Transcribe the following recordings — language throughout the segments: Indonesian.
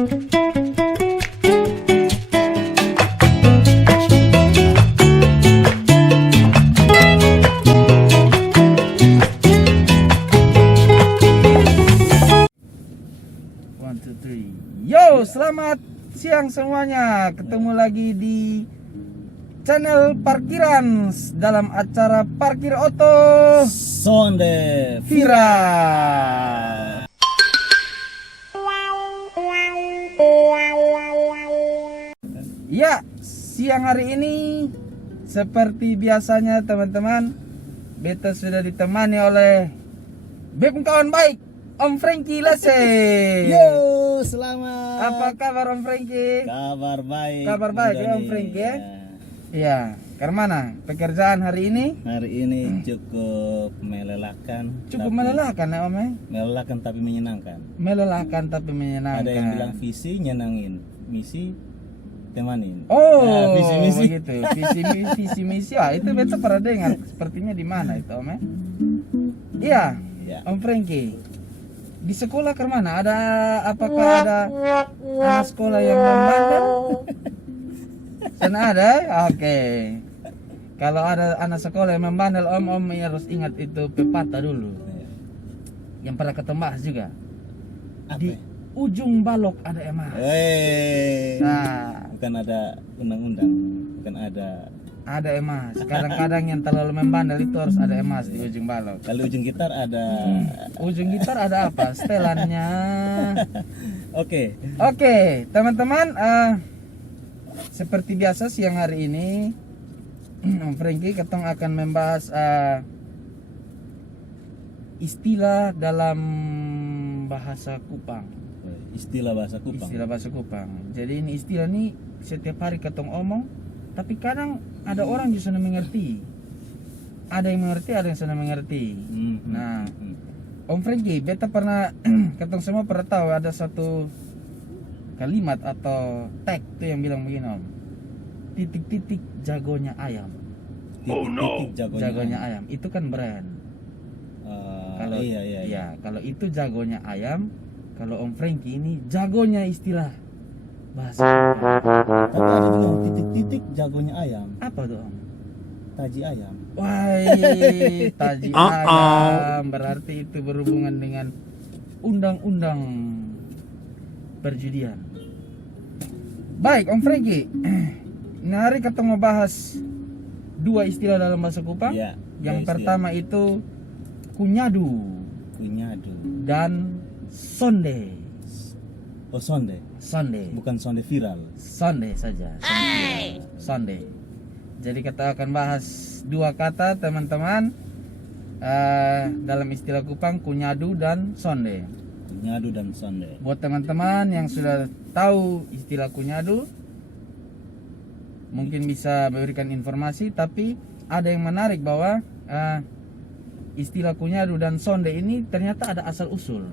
One, two, three. Yo, selamat siang semuanya. Ketemu lagi di channel parkiran dalam acara Parkir Oto Sonde Viral. Ya, siang hari ini seperti biasanya teman-teman, beta sudah ditemani oleh beb kawan baik Om Frankie Lase. Yo, selamat. Apa kabar Om Frankie? Kabar baik. Kabar baik ya Om Frankie ya? Iya, karena pekerjaan hari ini Hari ini cukup melelahkan. cukup tapi- melelahkan ya Om ya? Melelahkan tapi menyenangkan. Melelahkan tapi menyenangkan. Ada yang bilang visi nyenangin, misi temanin. Oh, Ya, visi misi. begitu. Visi misi. Ah, itu beta pernah dengar. Sepertinya di mana itu Om ya? Iya, Ya. Om Frankie. Di sekolah ke mana? Apakah ada anak sekolah yang membandel? Sana ada? Oke. Kalau ada anak sekolah yang membandel, Om harus ingat itu pepatah dulu. Yang pernah ketembak juga. Apa? Di ujung balok ada emas. Nah, Bukan ada undang-undang, bukan ada emas. Kadang-kadang yang terlalu membandel itu harus ada emas di ujung balok. kalau ujung gitar ada. Ujung gitar ada apa? Setelannya. Oke. Oke, teman-teman, seperti biasa siang hari ini Om Frankie ketong akan membahas istilah dalam bahasa Kupang. Istilah bahasa Kupang. Istilah bahasa Kupang. Jadi ini istilah ini setiap hari ketong omong, tapi kadang ada orang justru mengerti. Ada yang mengerti, ada yang sudah mengerti. Nah, Om Frankie, beta pernah ketong semua pernah tahu ada satu kalimat atau tag tuh yang bilang begini Om. Titik-titik jagonya ayam. Titik-titik Jagonya ayam. Itu kan brand. Kalau iya. kalau itu jagonya ayam, kalau Om Frankie ini jagonya istilah bahasa Kupang. Tapi ada juga titik-titik jagonya ayam, Apa tuh Om? taji ayam. Wah, taji ayam berarti itu berhubungan dengan undang-undang perjudian. Baik, Om Frankie. Ini hari kita mau bahas dua istilah dalam bahasa Kupang. Ya, Yang dua pertama itu kunyadu kunyadu. dan sonde. Oh, sonde. Sonde. Bukan sonde viral. Sonde saja. Sonde. Jadi kita akan bahas dua kata teman-teman dalam istilah Kupang, kunyadu dan sonde. Kunyadu dan sonde. Buat teman-teman yang sudah tahu istilah kunyadu, mungkin bisa memberikan informasi. Tapi ada yang menarik bahwa istilah kunyadu dan sonde ini ternyata ada asal usul.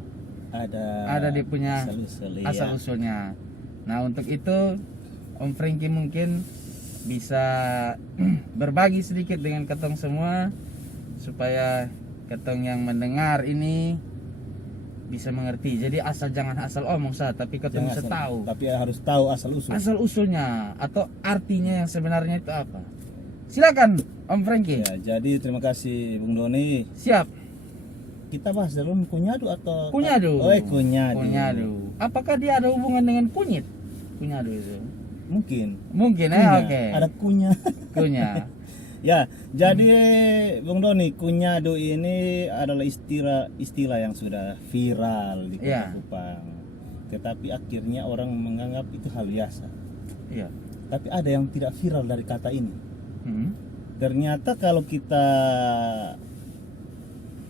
Ada dia punya asal-usul, iya. asal usulnya. Nah, untuk itu Om Frankie mungkin bisa berbagi sedikit dengan ketong semua supaya ketong yang mendengar ini bisa mengerti. Jadi jangan asal omong saja, tapi ketong Jangan bisa asal- tahu Tapi harus tahu asal usul. asal usulnya atau artinya yang sebenarnya itu apa. Silakan Om Frankie. Ya, jadi terima kasih Bung Doni. Siap. Kita bahas dalam kunyadu atau Kunyadu. Oh, kunyadu. Kunyadu. Apakah dia ada hubungan dengan kunyit? Kunyadu itu. Mungkin. Ya, oke. Ada kunyah. Kunyah. Ya, jadi Bung Doni, kunyadu ini adalah istilah yang sudah viral di Kota Ya. Kupang. Tetapi akhirnya orang menganggap itu hal biasa. Iya. Tapi ada yang tidak viral dari kata ini. Hmm. Ternyata kalau kita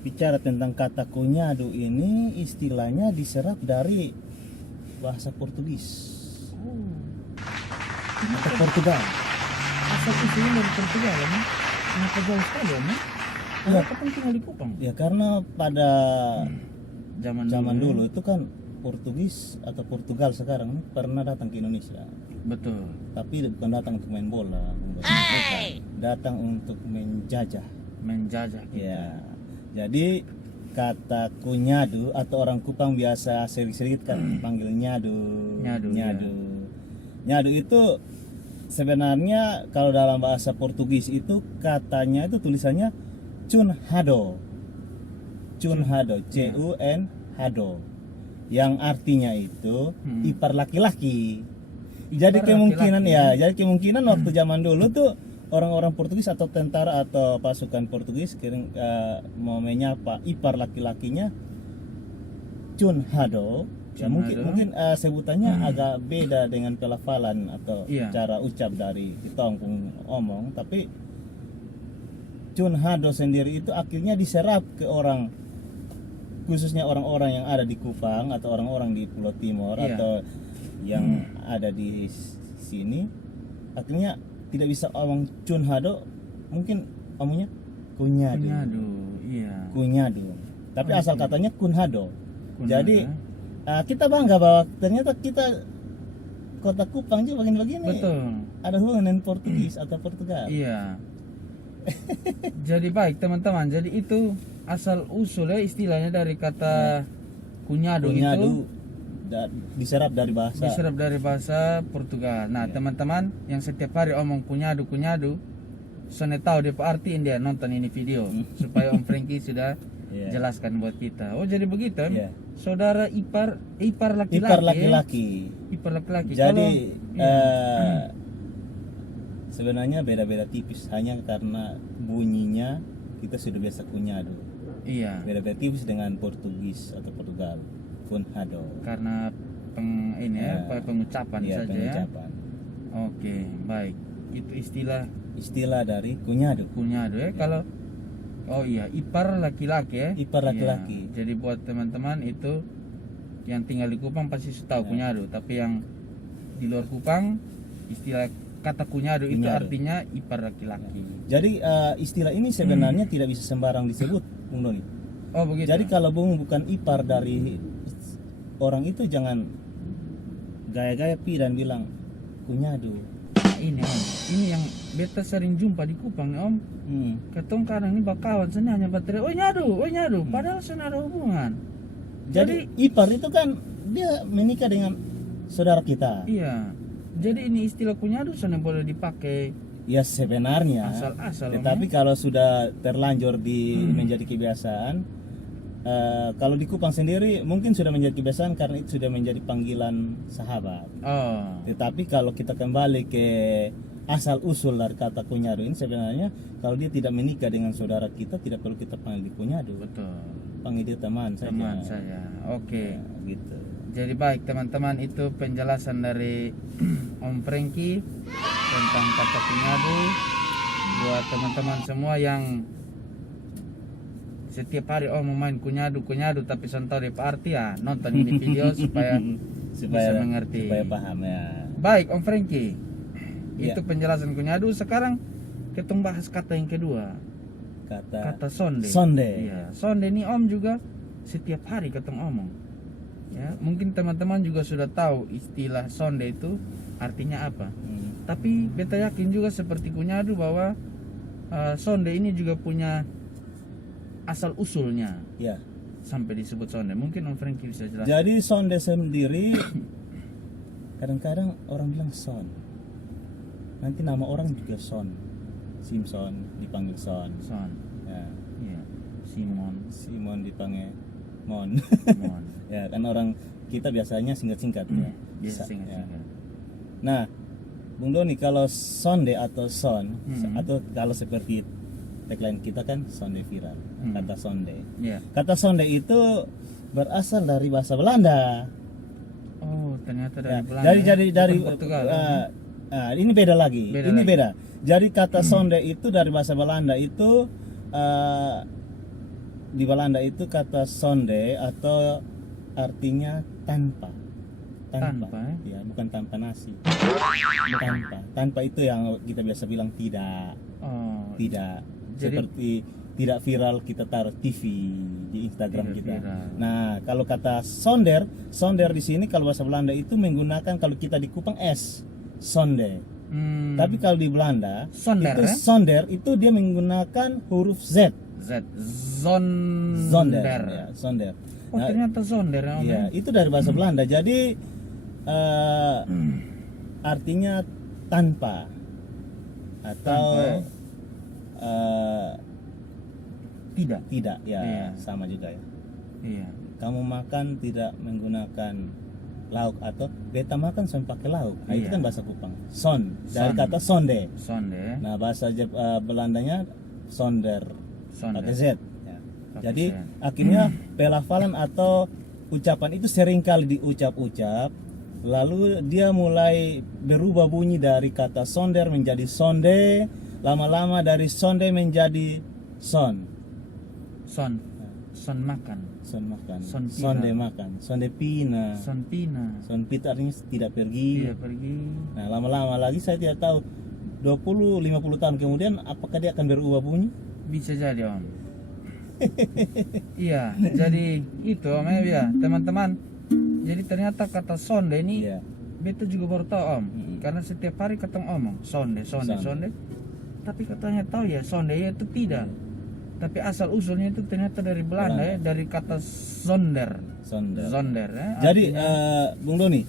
bicara tentang kata kunyadu ini, istilahnya diserap dari bahasa Portugis atau Portugal. Asal usulnya dari Portugal ya? Kenapa jauh sekali ya? Ya. Kapan tinggal di Kupang? Ya karena pada zaman dulu. dulu itu kan Portugis atau Portugal sekarang pernah datang ke Indonesia. Betul. Tapi bukan datang untuk main bola, bukan. Datang untuk menjajah. Menjajah kita. Ya. Jadi kata kunyadu atau orang Kupang biasa sering-sering kan panggil nyadu. Nyadu. Nyadu. Nyadu itu sebenarnya kalau dalam bahasa Portugis itu katanya itu tulisannya cunhado. Cunhado, C-U-N hado. Yang artinya itu ipar laki-laki. Jadi Ipar kemungkinan laki-laki. jadi kemungkinan waktu zaman dulu tuh orang-orang Portugis atau tentara atau pasukan Portugis mau menyapa ipar laki-lakinya cunhado. Ya, Cunhado. mungkin sebutannya agak beda dengan pelafalan atau Iya. cara ucap dari kita omong, tapi cunhado sendiri itu akhirnya diserap ke orang, khususnya orang-orang yang ada di Kupang atau orang-orang di Pulau Timur Iya. atau yang ada di sini, akhirnya tidak bisa omong cunhado, mungkin omongnya kunyado. Kunyadu. Iya. Kunyado. Tapi Oh, asal iya. katanya kunhado. Kunhado. Jadi kita bangga bahwa ternyata kita kota Kupang juga begini-begini. Betul. Ada hubungan dengan Portugis atau Portugal. Iya. Jadi baik teman-teman. Jadi itu asal usulnya istilahnya dari kata kunyado, Kunyado itu diserap dari bahasa. diserap dari bahasa Portugal. Nah, teman-teman yang setiap hari omong kunyado, soalnya tahu dia artiin dia nonton ini video supaya Om Frankie sudah Iya. jelaskan buat kita. Oh, jadi begitu. Iya. Saudara ipar laki-laki. Ipar laki-laki. Ipar laki-laki. Jadi Kalau- sebenarnya beda-beda tipis hanya karena bunyinya kita sudah biasa kunyado. iya, Beda-beda tipis dengan Portugis atau Portugal. Kunhado. karena pengucapan Iya, saja pengucapan. ya. Oke, baik. Itu Istilah dari kunyado. kunyado ya. Kalau oh iya, ipar laki-laki ya. Ipar laki-laki. Iya. Jadi buat teman-teman itu yang tinggal di Kupang pasti tahu kunyado, tapi yang di luar Kupang istilah kata kunyado itu Kunyado. artinya ipar laki-laki. Jadi istilah ini sebenarnya tidak bisa sembarang disebut, Bung Doni. Oh, begitu. Jadi kalau Bung bukan ipar dari orang itu jangan gaya-gaya pi dan bilang kunyado. Nah, ini Om, ini yang beta sering jumpa di Kupang nih, Om. Ketong kadang ini bakawan sana hanya baterai. Oh nyadu, padahal sana ada hubungan. Jadi ipar itu kan dia menikah dengan saudara kita. Iya. Jadi ini istilah kunyado sana boleh dipakai Ya sebenarnya. asal-asal. Om, Tetapi ya. kalau sudah terlanjur menjadi kebiasaan, kalau di Kupang sendiri mungkin sudah menjadi kebiasaan karena itu sudah menjadi panggilan sahabat. Oh, Tetapi kalau kita kembali ke asal usul dari kata kunyado ini sebenarnya kalau dia tidak menikah dengan saudara kita tidak perlu kita panggil kunyado, betul. panggil dia teman saja. Teman saya. Oke. Ya, gitu. Jadi baik teman-teman, itu penjelasan dari Om Frankie tentang kata kunyado buat teman-teman semua yang setiap hari main kunyado tapi santai di arti ya, nonton ini video supaya bisa mengerti. Supaya paham ya. Baik Om Frankie, Iya. itu penjelasan kunyado. Sekarang kita bahas kata yang kedua, kata sonde. Sonde. Iya, sonde ini Om juga setiap hari ketemu omong. Ya, mungkin teman-teman juga sudah tahu istilah sonde itu artinya apa. Tapi beta yakin juga seperti kunyado bahwa sonde ini juga punya asal usulnya Ya. sampai disebut sonde. Mungkin Om Frankie bisa jelaskan. Jadi sonde sendiri kadang-kadang orang bilang son. Nanti nama orang juga son. Simpson dipanggil son. Son. Ya. Iya. Simon dipanggil Mon. Mon. Ya, kan orang kita biasanya singkat-singkat ya. Biasa Ya. singkat-singkat. Nah, Bung Doni, kalau sonde atau son Hmm. atau kalau seperti tagline kita kan sonde viral, kata sonde. Iya. Kata sonde itu berasal dari bahasa Belanda. Oh, ternyata dari Ya, Belanda. dari Bukan Portugal. ini beda lagi. Beda Ini lagi. beda. Jadi kata sonde itu dari bahasa Belanda itu di Belanda itu kata sonde atau artinya tanpa. Tanpa, Ya, bukan tanpa nasi. Tanpa itu yang kita biasa bilang tidak. Oh, Tidak. Jadi- Seperti tidak viral kita taruh TV di Instagram Tidak kita. viral. Nah, kalau kata sonder di sini kalau bahasa Belanda itu menggunakan kalau kita di Kupang S, sonde. Tapi kalau di Belanda Sonder, itu ya? sonder itu dia menggunakan huruf Z. Z. Zonder. Ya, sonder. Oh, ternyata sonder ya, Om. Iya, itu dari bahasa Belanda. Jadi artinya tanpa atau tidak ya, Iya. sama juga ya. Iya. Kamu makan tidak menggunakan lauk atau beta makan sampai pakai lauk. Nah, itu Iya. kan bahasa Kupang. Son dari Son. kata sonde. Sonde. Nah, bahasa Belandanya sonder. Sonde. Pakai Z. Ya. Pakai Jadi Z. akhirnya pelafalan atau ucapan itu sering kali diucap-ucap, lalu dia mulai berubah bunyi dari kata sonder menjadi sonde, lama-lama dari sonde menjadi son. Son. Son makan. Son makan, Son pina. sonde makan, sonde pina, Son pina. son pita artinya tidak pergi. Dia pergi. Nah, lama-lama lagi saya tidak tahu 20-50 tahun kemudian apakah dia akan berubah bunyi? Bisa jadi om. Iya, jadi itu om ya teman-teman. Jadi ternyata kata sonde ini Iya. beta juga baru tahu om. Mm-mm. Karena setiap hari ketemu omong sonde. Tapi katanya tahu ya sonde itu tidak. Tapi asal usulnya itu ternyata dari Belanda ya, dari kata sonder. Sonder. Zonder ya. Jadi artinya- Bung Doni,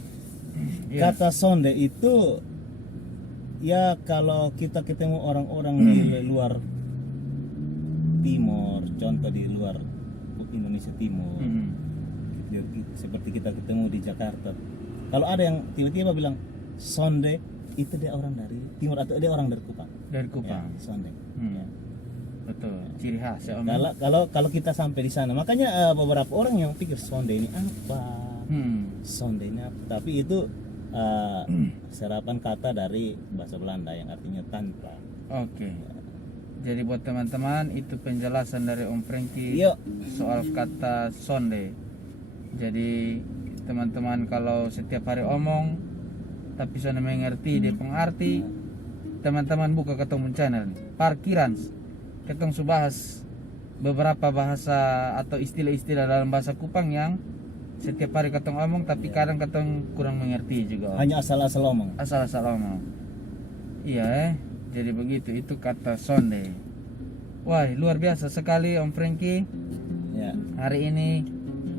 Iya. kata sonde itu ya kalau kita ketemu orang-orang di luar timur, contoh di luar Indonesia Timur, Mm-mm. seperti kita ketemu di Jakarta. Kalau ada yang tiba-tiba bilang sonde, itu dia orang dari timur atau dia orang dari Kupang. Dari Kupang. Ya, sonde. Hmm. Ya. Betul, ciri khas ya om. Kalau kita sampai di sana, makanya beberapa orang yang pikir sonde ini apa? Sonde ini apa? Tapi itu serapan kata dari bahasa Belanda yang artinya tanpa. Oke. Jadi buat teman-teman itu penjelasan dari Om Franky Yuk. soal kata sonde. Jadi teman-teman kalau setiap hari omong tapi sudah mengerti dia pengerti, teman-teman buka ketemu channel Parkiran. Ketong su bahas beberapa bahasa atau istilah-istilah dalam bahasa Kupang yang setiap hari ketong omong tapi kadang ketong kurang mengerti juga. Om. Hanya asal-asal omong. Asal-asal omong. Iya jadi begitu itu kata sonde. Wah luar biasa sekali Om Franky. Ya. Hari ini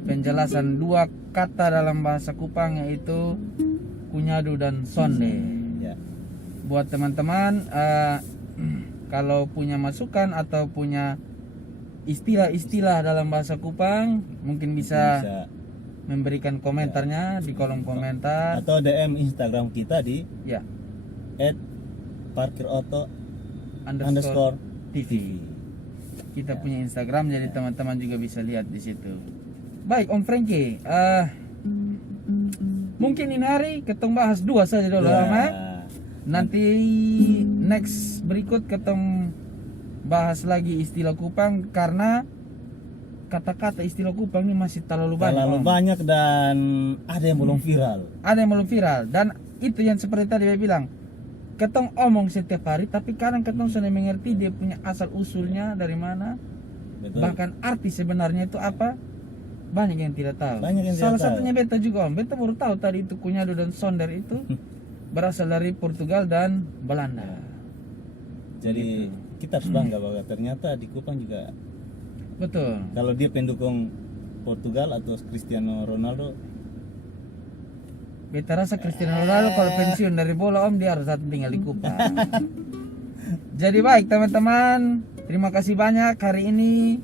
penjelasan dua kata dalam bahasa Kupang yaitu kunyadu dan sonde. Ya. Buat teman-teman kalau punya masukan atau punya istilah-istilah dalam bahasa Kupang mungkin bisa memberikan komentarnya di kolom komentar Atau DM Instagram kita di ya @parkiroto underscore TV. kita punya Instagram jadi teman-teman juga bisa lihat di situ. Baik Om Franky, mungkin ini hari ketong bahas dua saja dulu Ya. Om, ya. Nanti next berikut ketong bahas lagi istilah Kupang karena kata-kata istilah Kupang ini masih terlalu banyak. Terlalu Om. banyak dan ada yang belum viral. Ada yang belum viral dan itu yang seperti tadi dia bilang. Ketong omong setiap hari tapi kadang ketong sudah mengerti dia punya asal usulnya dari mana. Betul. Bahkan arti sebenarnya itu apa? Banyak yang tidak tahu. Banyak yang tidak Salah tahu. satunya beta juga Om. Beta baru tahu tadi itu kunyado dan sonder itu berasal dari Portugal dan Belanda. Jadi Gitu. kita harus bangga bahwa ternyata di Kupang juga Betul. kalau dia pendukung Portugal atau Cristiano Ronaldo, Beta rasa Cristiano Ronaldo kalau pensiun dari bola Om dia harus tinggal di Kupang. Jadi baik teman-teman, terima kasih banyak hari ini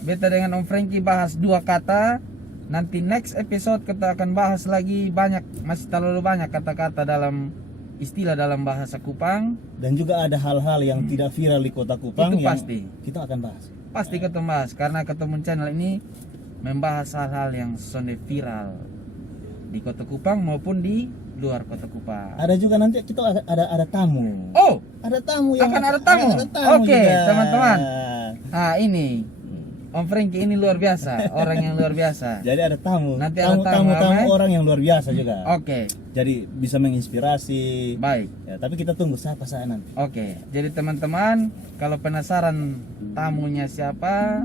beta dengan Om Franky bahas dua kata. Nanti next episode kita akan bahas lagi banyak, masih terlalu banyak kata-kata dalam istilah dalam bahasa Kupang. dan juga ada hal-hal yang tidak viral di kota Kupang Itu yang pasti. kita akan bahas. Pasti kita bahas karena ketemu channel ini membahas hal-hal yang sonde viral di kota Kupang maupun di luar kota Kupang. Ada juga nanti kita ada tamu. Oh, Ada tamu yang Akan ada tamu? Oke, juga. teman-teman. nah ini Om Franky ini luar biasa, orang yang luar biasa. Jadi ada tamu. Nanti ada tamu, tamu apa? orang yang luar biasa juga. Oke, Jadi bisa menginspirasi. baik. Ya, tapi kita tunggu siapa saya nanti. Oke, jadi teman-teman kalau penasaran tamunya siapa,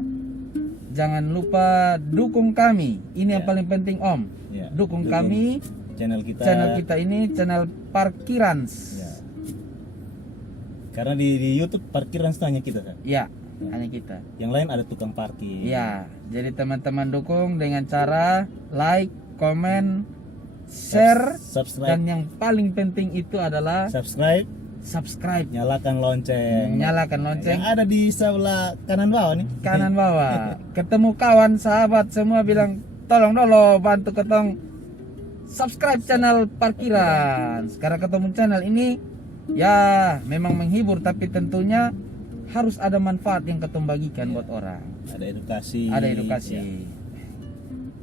jangan lupa dukung kami. Ini yang Ya. paling penting Om. Ya, Dukung kami channel kita. channel kita ini channel Parkirans. Ya. Karena di YouTube parkiran itu hanya kita kan. Ya, hanya kita. Yang lain ada tukang parkir. Ya, jadi teman-teman dukung dengan cara like, komen, share, subscribe, dan yang paling penting itu adalah subscribe. nyalakan lonceng. Nyalakan lonceng. Yang ada di sebelah kanan bawah nih. Kanan bawah. Ketemu kawan, sahabat semua bilang, tolong dolo bantu ketong subscribe channel parkiran. Sekarang ketemu channel ini ya memang menghibur, tapi tentunya harus ada manfaat yang ketong bagikan buat orang. Ada edukasi. Ada edukasi. Ya.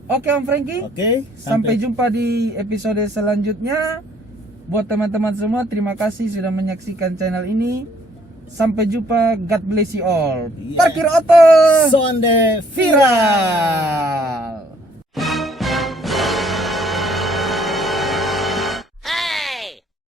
Oke Om Frankie. Oke, Sampai jumpa di episode selanjutnya. Buat teman-teman semua, terima kasih sudah menyaksikan channel ini. Sampai jumpa. God bless you all. Yeah. Parkir Oto Sonde viral.